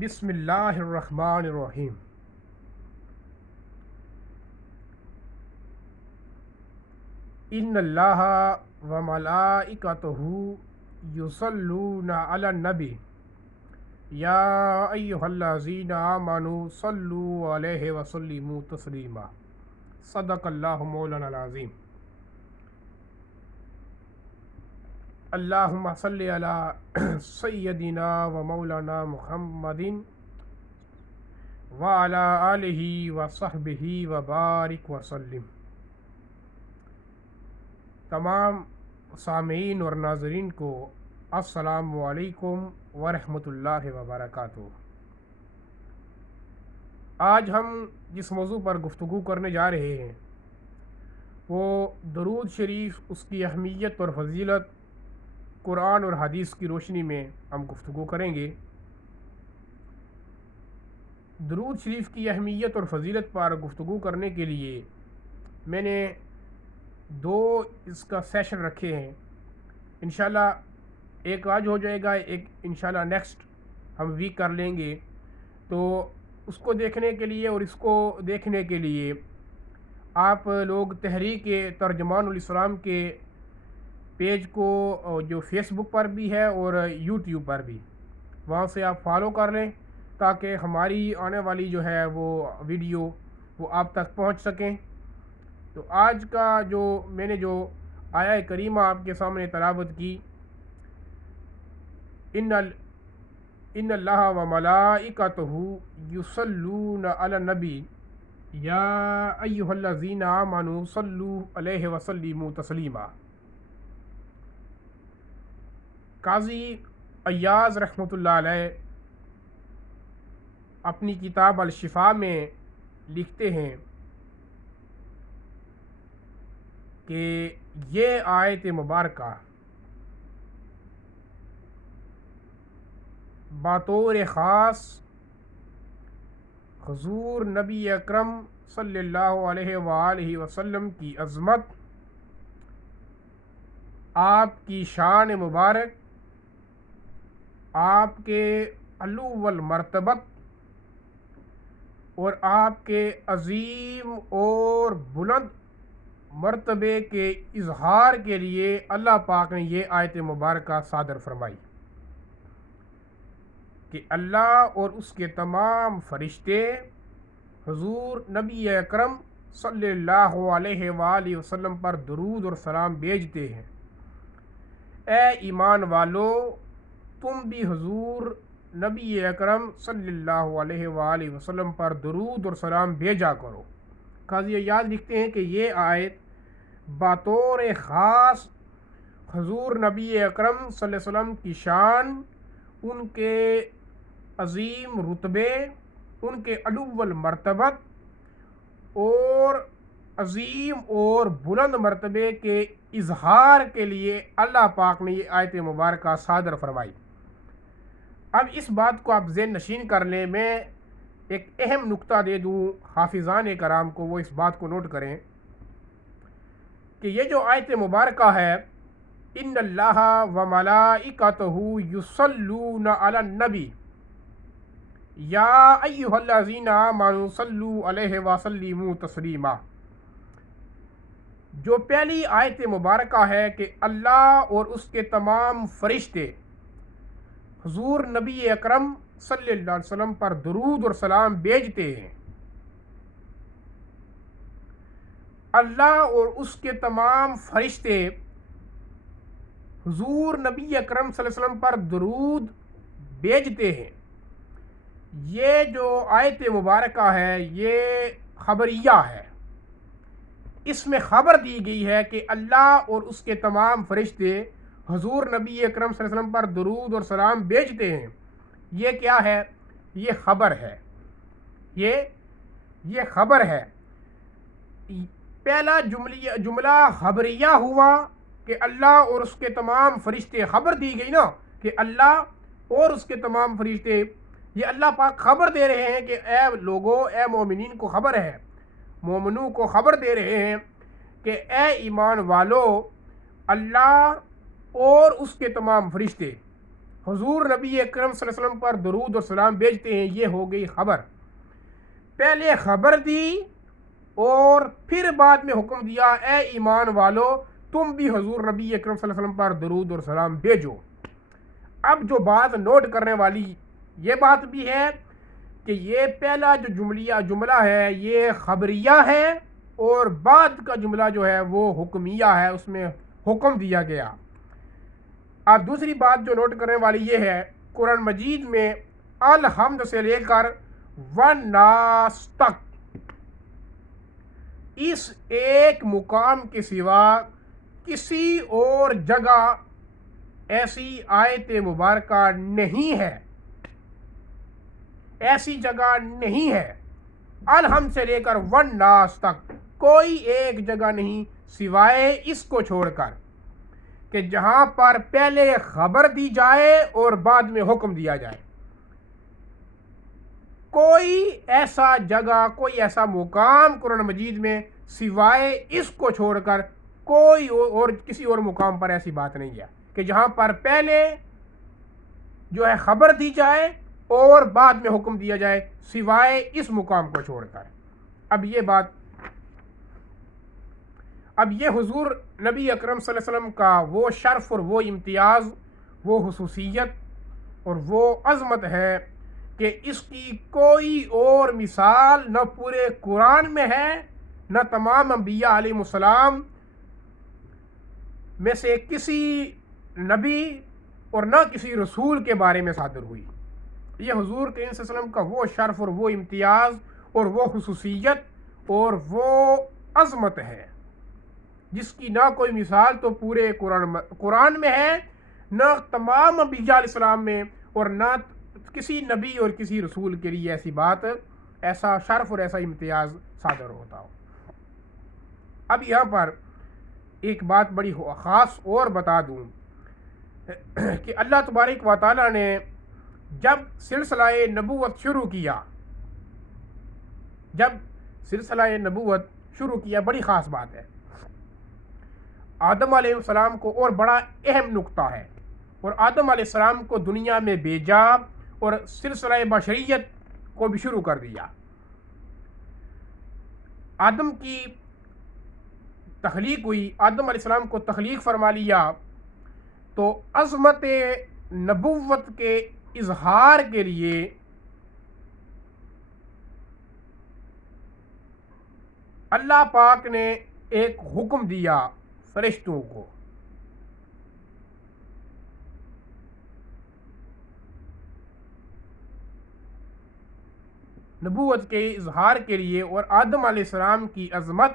بسم اللہ الرحمن الرحیم۔ ان اللہ و ملائکتہ یصلون علی النبی یا ایھا الذین آمنوا صلوا علیہ وسلموا تسلیما۔ صدق اللہ مولانا العظیم۔ اللہم صلی علی سیدنا و مولانا محمد وعلی آلہ وصحبہ وبارک وسلم۔ تمام سامعین اور ناظرین کو السلام علیکم ورحمۃ اللہ وبرکاتہ۔ آج ہم جس موضوع پر گفتگو کرنے جا رہے ہیں وہ درود شریف، اس کی اہمیت اور فضیلت، قرآن اور حدیث کی روشنی میں ہم گفتگو کریں گے۔ درود شریف کی اہمیت اور فضیلت پر گفتگو کرنے کے لیے میں نے دو اس کا سیشن رکھے ہیں۔ انشاءاللہ ایک آج ہو جائے گا، ایک انشاءاللہ نیکسٹ ہم ویک کر لیں گے۔ تو اس کو دیکھنے کے لیے اور اس کو دیکھنے کے لیے آپ لوگ تحریک ترجمان الاسلام کے پیج کو، جو فیس بک پر بھی ہے اور یوٹیوب پر بھی، وہاں سے آپ فالو کر لیں تاکہ ہماری آنے والی جو ہے وہ ویڈیو وہ آپ تک پہنچ سکیں۔ تو آج کا جو میں نے جو آیہ کریمہ آپ کے سامنے تلاوت کی، ان اللہ و ملائکتہ یصلون علی النبی یا ایھا الذین آمنوا صلوا علیہ وسلموا تسلیما۔ قاضی ایاز رحمۃ اللہ علیہ اپنی کتاب الشفاء میں لکھتے ہیں کہ یہ آیت مبارکہ بطور خاص حضور نبی اکرم صلی اللہ علیہ وآلہ وسلم کی عظمت، آپ کی شان مبارک، آپ کے علو المرتبت اور آپ کے عظیم اور بلند مرتبے کے اظہار کے لیے اللہ پاک نے یہ آیت مبارکہ صادر فرمائی کہ اللہ اور اس کے تمام فرشتے حضور نبی اکرم صلی اللہ علیہ وآلہ وسلم پر درود اور سلام بھیجتے ہیں۔ اے ایمان والو، تم بھی حضور نبی اکرم صلی اللہ علیہ وآلہ وسلم پر درود اور سلام بھیجا کرو۔ قاضی ایاز لکھتے ہیں کہ یہ آیت بطور خاص حضور نبی اکرم صلی اللہ علیہ وسلم کی شان، ان کے عظیم رتبے، ان کے علو المرتبت اور عظیم اور بلند مرتبے کے اظہار کے لیے اللہ پاک نے یہ آیت مبارکہ صادر فرمائی۔ اب اس بات کو آپ ذہن نشین کر لیں، میں ایک اہم نقطہ دے دوں حافظان کرام کو، وہ اس بات کو نوٹ کریں کہ یہ جو آیت مبارکہ ہے، ان اللہ و ملائکتہ یصلون علی النبی یا ایھا الذین آمنوا صلوا علیہ وسلموا تسلیما، جو پہلی آیت مبارکہ ہے کہ اللہ اور اس کے تمام فرشتے حضور نبی اکرم صلی اللہ علیہ وسلم پر درود اور سلام بھیجتے ہیں۔ اللہ اور اس کے تمام فرشتے حضور نبی اکرم صلی اللہ علیہ وسلم پر درود بھیجتے ہیں۔ یہ جو آیت مبارکہ ہے یہ خبریہ ہے، اس میں خبر دی گئی ہے کہ اللہ اور اس کے تمام فرشتے حضور نبی اکرم صلی اللہ علیہ وسلم پر درود اور سلام بھیجتے ہیں۔ یہ کیا ہے؟ یہ خبر ہے، یہ خبر ہے۔ پہلا جملہ خبریہ ہوا کہ اللہ اور اس کے تمام فرشتے، خبر دی گئی نا کہ اللہ اور اس کے تمام فرشتے، یہ اللہ پاک خبر دے رہے ہیں کہ اے لوگو، اے مومنین کو خبر ہے، مومنوں کو خبر دے رہے ہیں کہ اے ایمان والو، اللہ اور اس کے تمام فرشتے حضور نبی اکرم صلی اللہ علیہ وسلم پر درود اور سلام بھیجتے ہیں، یہ ہو گئی خبر۔ پہلے خبر دی اور پھر بعد میں حکم دیا اے ایمان والو تم بھی حضور نبی اکرم صلی اللہ علیہ وسلم پر درود اور سلام بھیجو۔ اب جو بات نوٹ کرنے والی یہ بات بھی ہے کہ یہ پہلا جو جملہ ہے یہ خبریہ ہے، اور بعد کا جملہ جو ہے وہ حکمیہ ہے، اس میں حکم دیا گیا۔ اب دوسری بات جو نوٹ کرنے والی یہ ہے، قرآن مجید میں الحمد سے لے کر والناس تک اس ایک مقام کے سوا کسی اور جگہ ایسی آیت مبارکہ نہیں ہے، ایسی جگہ نہیں ہے۔ الحمد سے لے کر والناس تک کوئی ایک جگہ نہیں سوائے اس کو چھوڑ کر کہ جہاں پر پہلے خبر دی جائے اور بعد میں حکم دیا جائے۔ کوئی ایسا جگہ، کوئی ایسا مقام قرآن مجید میں سوائے اس کو چھوڑ کر کوئی اور کسی اور مقام پر ایسی بات نہیں ہے کہ جہاں پر پہلے جو ہے خبر دی جائے اور بعد میں حکم دیا جائے، سوائے اس مقام کو چھوڑ کر۔ اب یہ حضور نبی اکرم صلی اللہ علیہ وسلم کا وہ شرف اور وہ امتیاز، وہ خصوصیت اور وہ عظمت ہے کہ اس کی کوئی اور مثال نہ پورے قرآن میں ہے، نہ تمام انبیاء علیہ السلام میں سے کسی نبی اور نہ کسی رسول کے بارے میں صادر ہوئی۔ یہ حضور کریم صلی اللہ علیہ وسلم کا وہ شرف اور وہ امتیاز اور وہ خصوصیت اور وہ عظمت ہے جس کی نہ کوئی مثال تو پورے قرآن میں ہے، نہ تمام انبیاء علیہ السلام میں، اور نہ کسی نبی اور کسی رسول کے لیے ایسی بات، ایسا شرف اور ایسا امتیاز صادر ہوتا ہو۔ اب یہاں پر ایک بات بڑی خاص اور بتا دوں کہ اللہ تبارک و تعالیٰ نے جب سلسلہ نبوت شروع کیا، بڑی خاص بات ہے۔ آدم علیہ السلام کو اور بڑا اہم نقطہ ہے، اور آدم علیہ السلام کو دنیا میں بھیجا اور سلسلہ بشریت کو بھی شروع کر دیا۔ آدم کی تخلیق ہوئی، آدم علیہ السلام کو تخلیق فرما لیا، تو عظمت نبوت کے اظہار کے لیے اللہ پاک نے ایک حکم دیا فرشتوں کو۔ نبوت کے اظہار کے لیے اور آدم علیہ السلام کی عظمت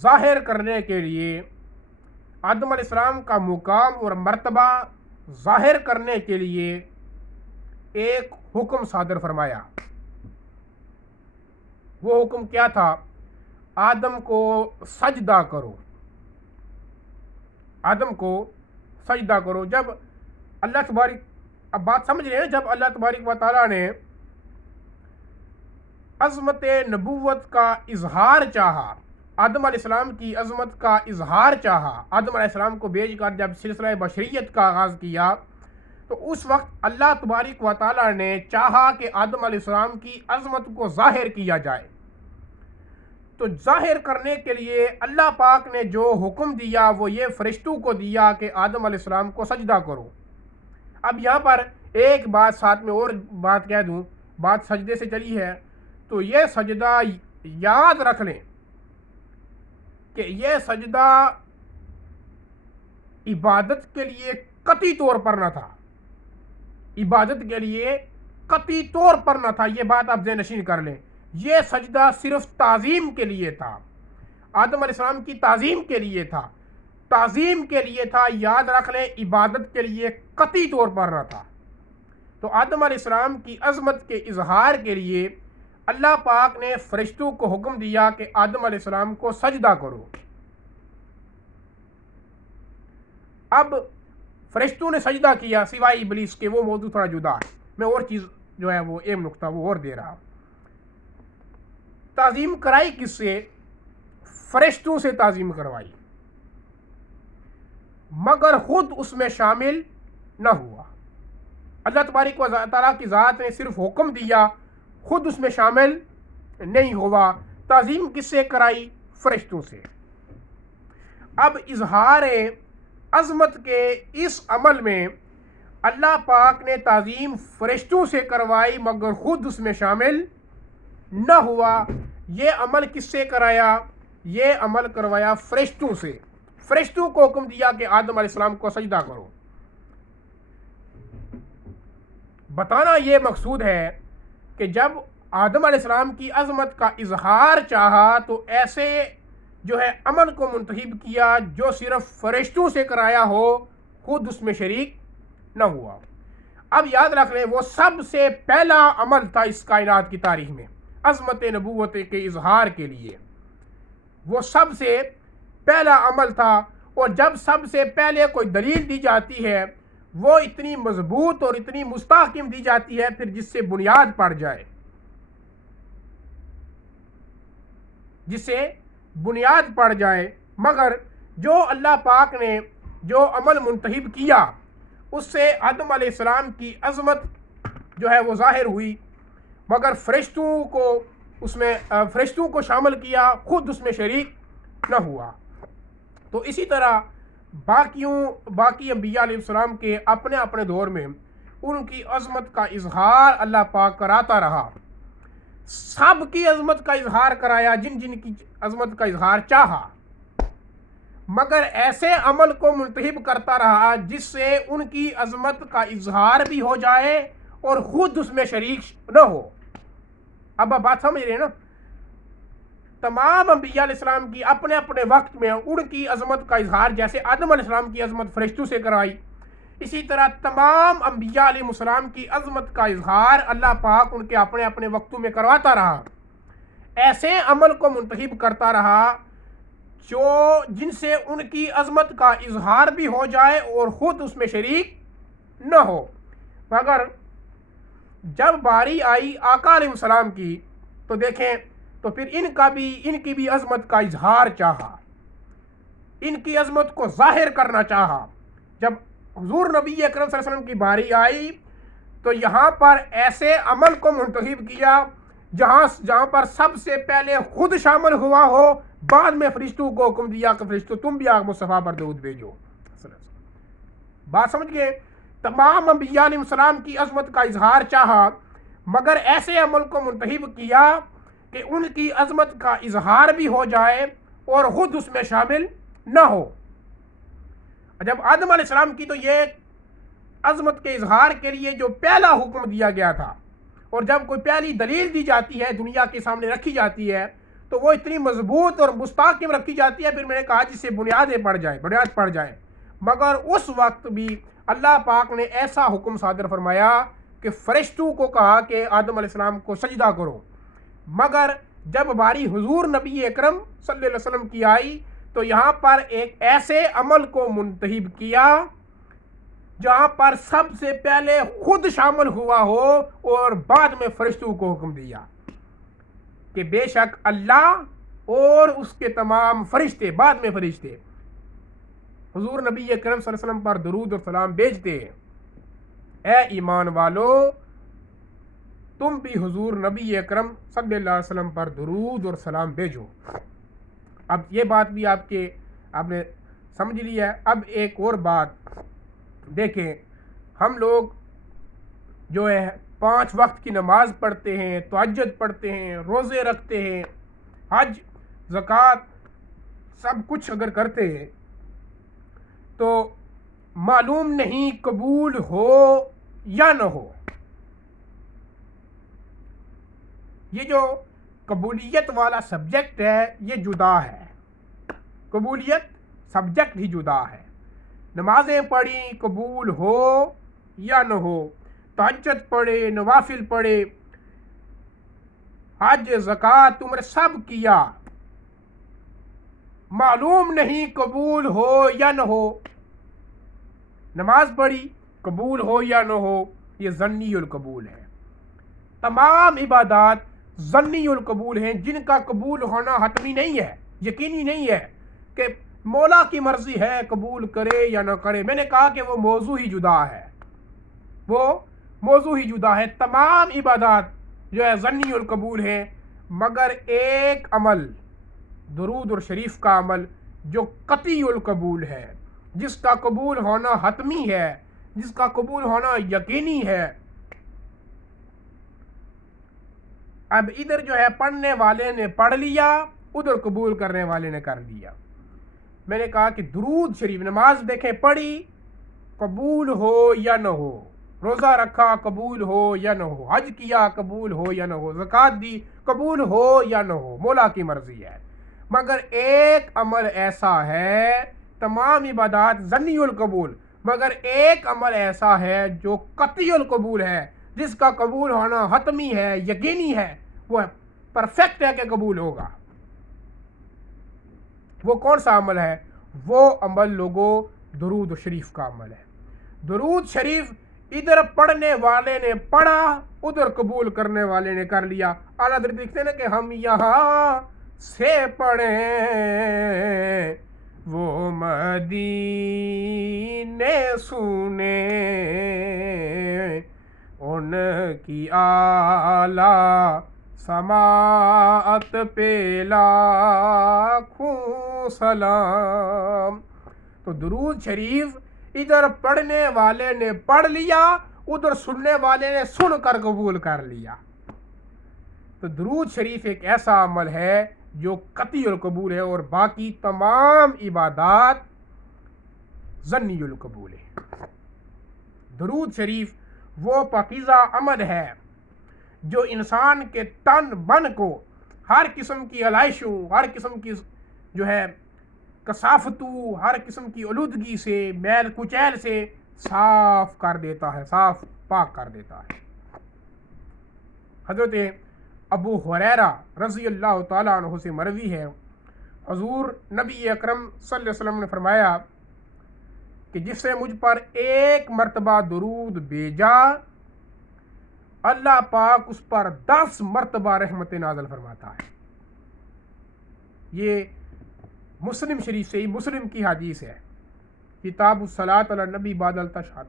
ظاہر کرنے کے لیے، آدم علیہ السلام کا مقام اور مرتبہ ظاہر کرنے کے لیے ایک حکم صادر فرمایا۔ وہ حکم کیا تھا؟ آدم کو سجدہ کرو، آدم کو سجدہ کرو۔ جب اللہ تبارک، اب بات سمجھ رہے ہیں، جب اللہ تبارک و تعالیٰ نے عظمت نبوت کا اظہار چاہا، آدم علیہ السلام کی عظمت کا اظہار چاہا، آدم علیہ السلام کو بھیج کر جب سلسلہ بشریت کا آغاز کیا، تو اس وقت اللہ تبارک و تعالیٰ نے چاہا کہ آدم علیہ السلام کی عظمت کو ظاہر کیا جائے۔ تو ظاہر کرنے کے لیے اللہ پاک نے جو حکم دیا وہ یہ فرشتوں کو دیا کہ آدم علیہ السلام کو سجدہ کرو۔ اب یہاں پر ایک بات ساتھ میں اور بات کہہ دوں، بات سجدے سے چلی ہے، تو یہ سجدہ یاد رکھ لیں کہ یہ سجدہ عبادت کے لیے قطعی طور پر نہ تھا، عبادت کے لیے قطعی طور پر نہ تھا، یہ بات آپ ذہن نشین کر لیں۔ یہ سجدہ صرف تعظیم کے لیے تھا، آدم علیہ السلام کی تعظیم کے لیے تھا، تعظیم کے لیے تھا، یاد رکھ لیں، عبادت کے لیے قطعی طور پر نہ تھا۔ تو آدم علیہ السلام کی عظمت کے اظہار کے لیے اللہ پاک نے فرشتوں کو حکم دیا کہ آدم علیہ السلام کو سجدہ کرو۔ اب فرشتوں نے سجدہ کیا سوائے ابلیس کے، وہ موضوع تھوڑا جدا ہے، میں اور چیز جو ہے وہ اہم نقطہ وہ اور دے رہا ہوں۔ تعظیم کرائی کس سے؟ فرشتوں سے تعظیم کروائی۔ مگر خود اس میں شامل نہ ہوا۔ اللہ تبارک و تعالیٰ کی ذات نے صرف حکم دیا، خود اس میں شامل نہیں ہوا۔ تعظیم کس سے کرائی؟ فرشتوں سے۔ اب اظہار عظمت کے اس عمل میں اللہ پاک نے تعظیم فرشتوں سے کروائی مگر خود اس میں شامل نہ ہوا۔ یہ عمل کس سے کرایا؟ یہ عمل کروایا فرشتوں سے۔ فرشتوں کو حکم دیا کہ آدم علیہ السلام کو سجدہ کرو۔ بتانا یہ مقصود ہے کہ جب آدم علیہ السلام کی عظمت کا اظہار چاہا تو ایسے جو ہے عمل کو منتخب کیا جو صرف فرشتوں سے کرایا ہو، خود اس میں شریک نہ ہوا۔ اب یاد رکھ لیں وہ سب سے پہلا عمل تھا اس کائنات کی تاریخ میں عظمت نبوت کے اظہار کے لیے، وہ سب سے پہلا عمل تھا۔ اور جب سب سے پہلے کوئی دلیل دی جاتی ہے وہ اتنی مضبوط اور اتنی مستحکم دی جاتی ہے پھر جس سے بنیاد پڑ جائے، جس سے بنیاد پڑ جائے۔ مگر جو اللہ پاک نے جو عمل منتخب کیا اس سے آدم علیہ السلام کی عظمت جو ہے وہ ظاہر ہوئی، مگر فرشتوں کو شامل کیا، خود اس میں شریک نہ ہوا۔ تو اسی طرح باقی انبیاء علیہ السلام کے اپنے اپنے دور میں ان کی عظمت کا اظہار اللہ پاک کراتا رہا، سب کی عظمت کا اظہار کرایا جن جن کی عظمت کا اظہار چاہا، مگر ایسے عمل کو منتخب کرتا رہا جس سے ان کی عظمت کا اظہار بھی ہو جائے اور خود اس میں شریک نہ ہو۔ اب آپ بات سمجھ رہے ہیں نا؟ تمام انبیاء علیہ السلام کی اپنے اپنے وقت میں ان کی عظمت کا اظہار جیسے آدم علیہ السلام کی عظمت فرشتوں سے کرائی، اسی طرح تمام انبیاء علیہ السلام کی عظمت کا اظہار اللہ پاک ان کے اپنے اپنے وقتوں میں کرواتا رہا، ایسے عمل کو منتخب کرتا رہا جن سے ان کی عظمت کا اظہار بھی ہو جائے اور خود اس میں شریک نہ ہو۔ مگر جب باری آئی آقا علیہ السلام کی تو دیکھیں تو پھر ان کی بھی عظمت کا اظہار چاہا، ان کی عظمت کو ظاہر کرنا چاہا۔ جب حضور نبی اکرم صلی اللہ علیہ وسلم کی باری آئی تو یہاں پر ایسے عمل کو منتخب کیا جہاں پر سب سے پہلے خود شامل ہوا ہو، بعد میں فرشتوں کو حکم دیا کہ فرشتوں تم بھی آگ مصطفیٰ پر درود بھیجو۔ بات سمجھ گئے؟ تمام انبیاء علیہ السلام کی عظمت کا اظہار چاہا مگر ایسے عمل کو منتخب کیا کہ ان کی عظمت کا اظہار بھی ہو جائے اور خود اس میں شامل نہ ہو۔ جب آدم علیہ السلام کی تو یہ عظمت کے اظہار کے لیے جو پہلا حکم دیا گیا تھا، اور جب کوئی پہلی دلیل دی جاتی ہے دنیا کے سامنے رکھی جاتی ہے تو وہ اتنی مضبوط اور مستحکم رکھی جاتی ہے، پھر میں نے کہا جس سے بنیاد پڑ جائے۔ مگر اس وقت بھی اللہ پاک نے ایسا حکم صادر فرمایا کہ فرشتوں کو کہا کہ آدم علیہ السلام کو سجدہ کرو، مگر جب باری حضور نبی اکرم صلی اللہ علیہ وسلم کی آئی تو یہاں پر ایک ایسے عمل کو منتخب کیا جہاں پر سب سے پہلے خود شامل ہوا ہو اور بعد میں فرشتوں کو حکم دیا کہ بے شک اللہ اور اس کے تمام فرشتے، بعد میں فرشتے حضور نبی اکرم صلی اللہ علیہ وسلم پر درود اور سلام بھیجتے ہیں۔ اے ایمان والو تم بھی حضور نبی اکرم صلی اللہ علیہ وسلم پر درود اور سلام بھیجو۔ اب یہ بات بھی آپ نے سمجھ لی ہے۔ اب ایک اور بات دیکھیں، ہم لوگ جو ہے 5 وقت کی نماز پڑھتے ہیں، تہجد پڑھتے ہیں، روزے رکھتے ہیں، حج زکوٰۃ سب کچھ اگر کرتے ہیں تو معلوم نہیں قبول ہو یا نہ ہو۔ یہ جو قبولیت والا سبجیکٹ ہے یہ جدا ہے، قبولیت سبجیکٹ ہی جدا ہے۔ نمازیں پڑھی قبول ہو یا نہ ہو، تہجد پڑھے، نوافل پڑھے، حج زکوٰۃ عمرہ سب کیا، معلوم نہیں قبول ہو یا نہ ہو۔ نماز پڑھی قبول ہو یا نہ ہو، یہ ظنی القبول ہے۔ تمام عبادات ظنی القبول ہیں جن کا قبول ہونا حتمی نہیں ہے، یقینی نہیں ہے کہ مولا کی مرضی ہے قبول کرے یا نہ کرے. میں نے کہا کہ وہ موضوع ہی جدا ہے, وہ موضوع ہی جدا ہے. تمام عبادات جو ہے ظنی القبول ہے, مگر ایک عمل درود اور شریف کا عمل جو قطعی القبول ہے, جس کا قبول ہونا حتمی ہے, جس کا قبول ہونا یقینی ہے. اب ادھر جو ہے پڑھنے والے نے پڑھ لیا, ادھر قبول کرنے والے نے کر لیا. میں نے کہا کہ درود شریف, نماز دیکھیں پڑھی قبول ہو یا نہ ہو, روزہ رکھا قبول ہو یا نہ ہو, حج کیا قبول ہو یا نہ ہو, زکوٰۃ دی قبول ہو یا نہ ہو, مولا کی مرضی ہے. مگر ایک عمل ایسا ہے, تمام عبادات ظنی القبول, مگر ایک عمل ایسا ہے جو قطعی القبول ہے, جس کا قبول ہونا حتمی ہے, یقینی ہے, وہ پرفیکٹ ہے کہ قبول ہوگا. وہ کون سا عمل ہے؟ وہ عمل لوگوں درود شریف کا عمل ہے. درود شریف ادھر پڑھنے والے نے پڑھا, ادھر قبول کرنے والے نے کر لیا. اعلیٰ حضرت لکھتے ہیں کہ ہم یہاں سے پڑھیں وہ مدینے سنے, ان کی اعلیٰ سماعت پہ لاکھوں سلام. تو درود شریف ادھر پڑھنے والے نے پڑھ لیا, ادھر سننے والے نے سن کر قبول کر لیا. تو درود شریف ایک ایسا عمل ہے جو قطعی القبول ہے, اور باقی تمام عبادات ظنی القبول ہے. درود شریف وہ پاکیزہ عمل ہے جو انسان کے تن من کو ہر قسم کی علائشوں, ہر قسم کی جو ہے کثافتوں, ہر قسم کی آلودگی سے, میل کچیل سے صاف کر دیتا ہے, صاف پاک کر دیتا ہے. حضرت ابو ہریرہ رضی اللہ تعالیٰ عنہ سے مروی ہے, حضور نبی اکرم صلی اللہ علیہ وسلم نے فرمایا کہ جس نے مجھ پر ایک مرتبہ درود بھیجا, اللہ پاک اس پر 10 مرتبہ رحمت نازل فرماتا ہے. یہ مسلم شریف سے ہی, مسلم کی حدیث ہے, کتاب الصلاۃ علی النبی بعد التشہد,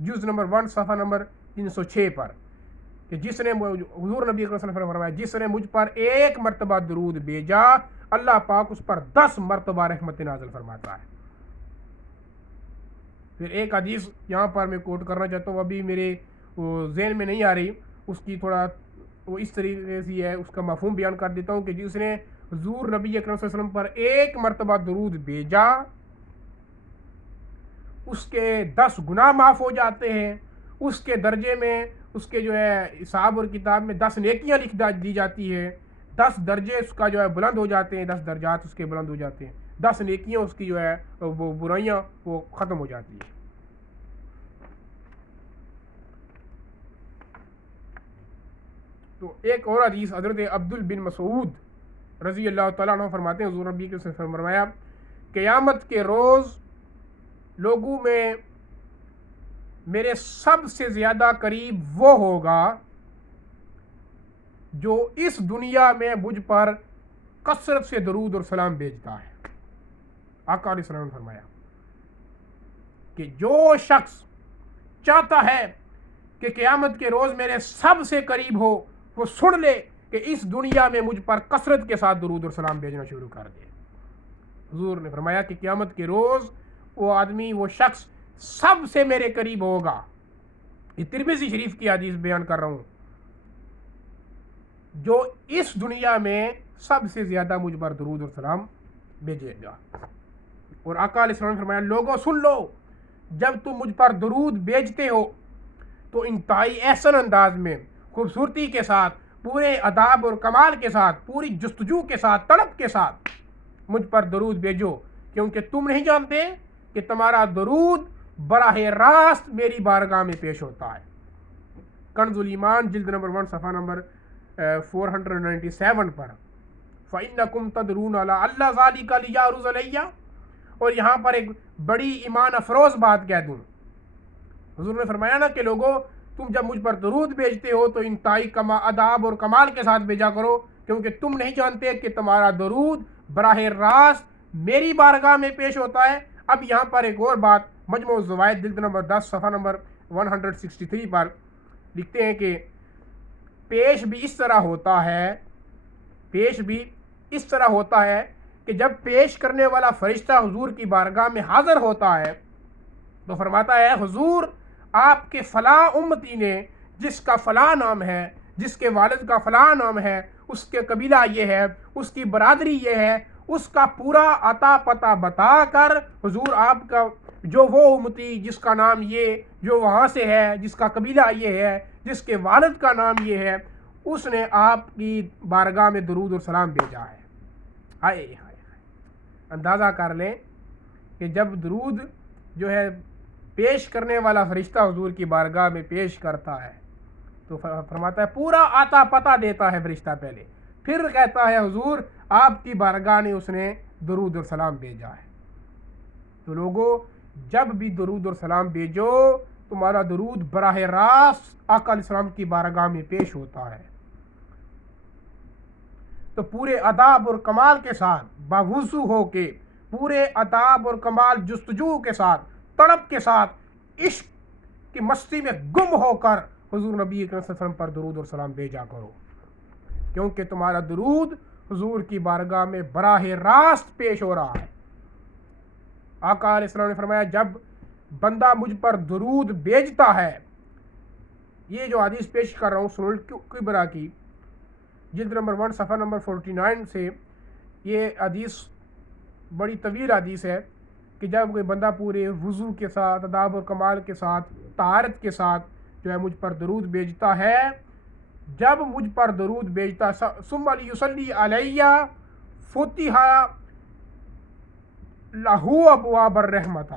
جز نمبر 1 صفحہ نمبر 306 پر, کہ جس نے حضور نبی صلی اللہ علیہ وسلم نے فرمایا جس نے مجھ پر ایک مرتبہ درود بھیجا, اللہ پاک اس پر 10 مرتبہ رحمت نازل فرماتا ہے. پھر ایک حدیث یہاں پر میں کوٹ کرنا چاہتا ہوں, ابھی میرے ذہن میں نہیں آ رہی, اس کی تھوڑا وہ اس طریقے سے ہے, اس کا مفہوم بیان کر دیتا ہوں کہ جس نے حضور نبی اکرم صلی اللہ علیہ وسلم پر ایک مرتبہ درود بھیجا, اس کے 10 گناہ معاف ہو جاتے ہیں, اس کے درجے میں, اس کے جو ہے حساب اور کتاب میں 10 نیکیاں لکھ دی جاتی ہے, 10 درجے اس کا جو ہے بلند ہو جاتے ہیں, 10 درجات اس کے بلند ہو جاتے ہیں, 10 نیکیاں اس کی جو ہے وہ برائیاں وہ ختم ہو جاتی ہیں. تو ایک اور حدیث حضرت عبد بن مسعود رضی اللہ تعالیٰ عنہ فرماتے ہیں, حضور نبی کے فرمایا قیامت کے روز لوگوں میں میرے سب سے زیادہ قریب وہ ہوگا جو اس دنیا میں مجھ پر کثرت سے درود اور سلام بھیجتا ہے. آقا علیہ السلام نے فرمایا کہ جو شخص چاہتا ہے کہ قیامت کے روز میرے سب سے قریب ہو, وہ سن لے کہ اس دنیا میں مجھ پر کثرت کے ساتھ درود اور سلام بھیجنا شروع کر دے. حضور نے فرمایا کہ قیامت کے روز وہ آدمی, وہ شخص سب سے میرے قریب ہوگا. یہ ترمذی شریف کی حدیث بیان کر رہا ہوں, جو اس دنیا میں سب سے زیادہ مجھ پر درود اور سلام بھیجے گا. اور آقا علیہ السلام نے فرمایا لوگوں سن لو, جب تم مجھ پر درود بھیجتے ہو تو انتہائی احسن انداز میں, خوبصورتی کے ساتھ, پورے اداب اور کمال کے ساتھ, پوری جستجو کے ساتھ, طلب کے ساتھ مجھ پر درود بھیجو, کیونکہ تم نہیں جانتے کہ تمہارا درود براہ راست میری بارگاہ میں پیش ہوتا ہے. کنز الایمان جلد نمبر 1 صفحہ نمبر 497 پر, فَإِنَّكُمْ تَدْرُونَ لَعَلَّ ذَلِكَ لِيَعْرُضَ عَلَيَّ. اور یہاں پر ایک بڑی ایمان افروز بات کہہ دوں, حضور نے فرمایا نا کہ لوگوں تم جب مجھ پر درود بھیجتے ہو تو انتہائی اداب اور کمال کے ساتھ بھیجا کرو, کیونکہ تم نہیں جانتے کہ تمہارا درود براہ راست میری بارگاہ میں پیش ہوتا ہے۔ اب یہاں پر ایک اور بات، مجموع الزوائد جلد نمبر 10 صفحہ نمبر 163 پر لکھتے ہیں کہ پیش بھی اس طرح ہوتا ہے، پیش بھی اس طرح ہوتا ہے کہ جب پیش کرنے والا فرشتہ حضور کی بارگاہ میں حاضر ہوتا ہے تو فرماتا ہے حضور آپ کے فلاں امتی نے جس کا فلاں نام ہے، جس کے والد کا فلاں نام ہے، اس کے قبیلہ یہ ہے، اس کی برادری یہ ہے، اس کا پورا عطا پتہ بتا کر حضور آپ کا جو وہ امتی جس کا نام یہ، جو وہاں سے ہے، جس کا قبیلہ یہ ہے، جس کے والد کا نام یہ ہے، اس نے آپ کی بارگاہ میں درود اور سلام بھیجا ہے۔ ہائے ہائے، اندازہ کر لیں کہ جب درود جو ہے پیش کرنے والا فرشتہ حضور کی بارگاہ میں پیش کرتا ہے تو فرماتا ہے پورا آتا پتہ دیتا ہے فرشتہ پہلے، پھر کہتا ہے حضور آپ کی بارگاہ نے اس نے درود اور سلام بھیجا ہے۔ تو لوگوں جب بھی درود اور سلام بھیجو تمہارا درود براہ راست آقا علیہ السلام کی بارگاہ میں پیش ہوتا ہے، تو پورے اداب اور کمال کے ساتھ باوضو ہو کے، پورے اداب اور کمال جستجو کے ساتھ، تڑپ کے ساتھ، عشق کی مستی میں گم ہو کر حضور نبی اکرم صلی اللہ علیہ وسلم پر درود اور سلام بھیجا کرو، کیونکہ تمہارا درود حضور کی بارگاہ میں براہ راست پیش ہو رہا ہے۔ آقا علیہ السلام نے فرمایا جب بندہ مجھ پر درود بھیجتا ہے، یہ جو حدیث پیش کر رہا ہوں سنن الکبریٰ کی جلد نمبر 1 صفحہ نمبر 49 سے، یہ حدیث بڑی طویل حدیث ہے کہ جب کوئی بندہ پورے وضو کے ساتھ، اداب اور کمال کے ساتھ، طہارت کے ساتھ جو ہے مجھ پر درود بھیجتا ہے، جب مجھ پر درود بھیجتا ثم لیصلی علیہ فتح لہو ابواب الرحمۃ،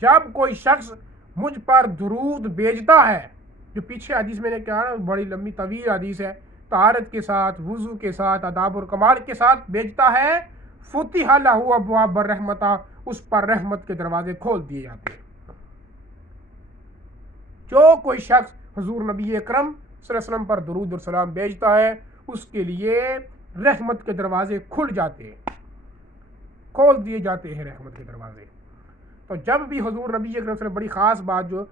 جب کوئی شخص مجھ پر درود بھیجتا ہے، جو پیچھے حدیث میں نے کہا نا بڑی لمبی طویل حدیث ہے، طہارت کے ساتھ، وضو کے ساتھ، اداب اور کمال کے ساتھ بھیجتا ہے، فتح لہو ابواب الرحمۃ، اس پر رحمت کے دروازے کھول دیے جاتے ہیں۔ جو کوئی شخص حضور نبی اکرم صلی اللہ علیہ وسلم پر درود اور سلام بھیجتا ہے اس کے لیے رحمت کے دروازے کھل جاتے ہیں، کھول دیے جاتے ہیں رحمت کے دروازے۔ تو جب بھی حضور نبی اکرم صلی اللہ علیہ وسلم، بڑی خاص بات، جو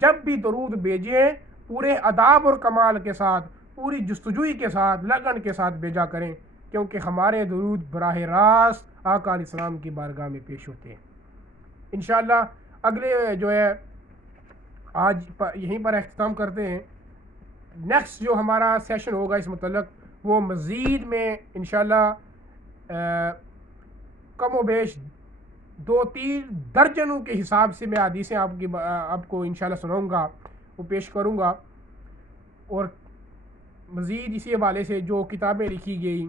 جب بھی درود بھیجیں پورے اداب اور کمال کے ساتھ، پوری جستجوئی کے ساتھ، لگن کے ساتھ بھیجا کریں، کیونکہ ہمارے درود براہ راست آقا علیہ السلام کی بارگاہ میں پیش ہوتے ہیں۔ انشاءاللہ اگلے جو ہے آج یہیں پر اختتام کرتے ہیں۔ نیکسٹ جو ہمارا سیشن ہوگا اس متعلق وہ مزید میں انشاءاللہ کم و بیش 2-3 درجنوں کے حساب سے میں حدیثیں آپ کو انشاءاللہ سناؤں گا، وہ پیش کروں گا، اور مزید اسی حوالے سے جو کتابیں لکھی گئی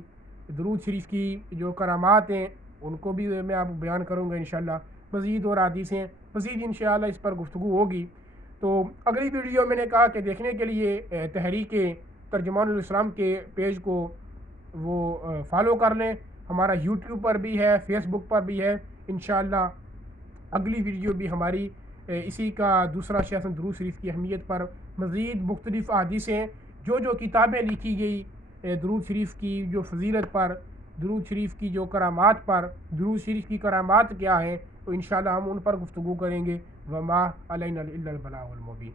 درود شریف کی جو کرامات ہیں ان کو بھی میں آپ کو بیان کروں گا انشاءاللہ، مزید اور حدیثیں مزید انشاءاللہ اس پر گفتگو ہوگی۔ تو اگلی ویڈیو میں نے کہا کہ دیکھنے کے لیے تحریک ترجمان الاسلام کے پیج کو وہ فالو کر لیں، ہمارا یوٹیوب پر بھی ہے، فیس بک پر بھی ہے۔ انشاءاللہ اگلی ویڈیو بھی ہماری اسی کا دوسرا سیشن درود شریف کی اہمیت پر، مزید مختلف احادیثیں جو کتابیں لکھی گئی درود شریف کی جو فضیلت پر، درود شریف کی جو کرامات پر، درود شریف کی کرامات کیا ہیں، تو انشاءاللہ ہم ان پر گفتگو کریں گے۔ وما علینا الا البلاغ المبین۔